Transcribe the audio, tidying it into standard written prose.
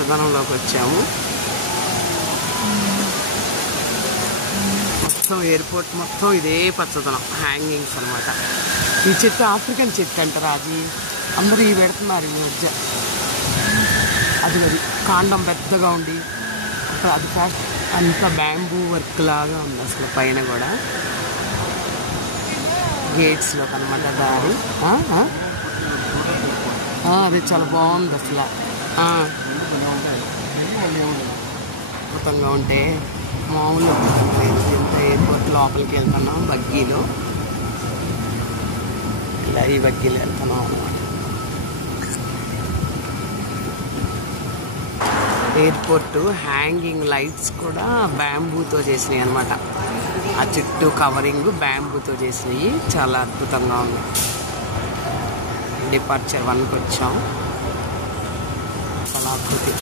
పచ్చదనంలోకి వచ్చాము. మొత్తం ఎయిర్పోర్ట్ మొత్తం ఇదే పచ్చదనం, హ్యాంగింగ్స్ అనమాట. ఈ చెట్టు ఆఫ్రికన్ చెట్టు అంటారు. అది అందరూ ఇవి పెడుతున్నారు ఈ మధ్య. అది కాండం పెద్దగా ఉండి అది అంత బ్యాంబూ వర్క్ లాగా ఉంది అసలు. పైన కూడా గేట్స్లో అనమాట దారి. అది చాలా బాగుంది అసలు. అద్భుతంగా ఉంటే మామూలు ఎంత ఎయిర్పోర్ట్ లోపలికి వెళ్తున్నాం బగ్గీలో. ఇలా ఈ బగ్గీలో వెళ్తున్నాం అనమాట. ఎయిర్పోర్ట్ హ్యాంగింగ్ లైట్స్ కూడా బ్యాంబూతో చేసినాయి అనమాట. ఆ చుట్టూ కవరింగ్ బ్యాంబూతో చేసినవి. చాలా అద్భుతంగా ఉంది. డిపార్చర్ 1కి వచ్చాం. చాలా అద్భుతం.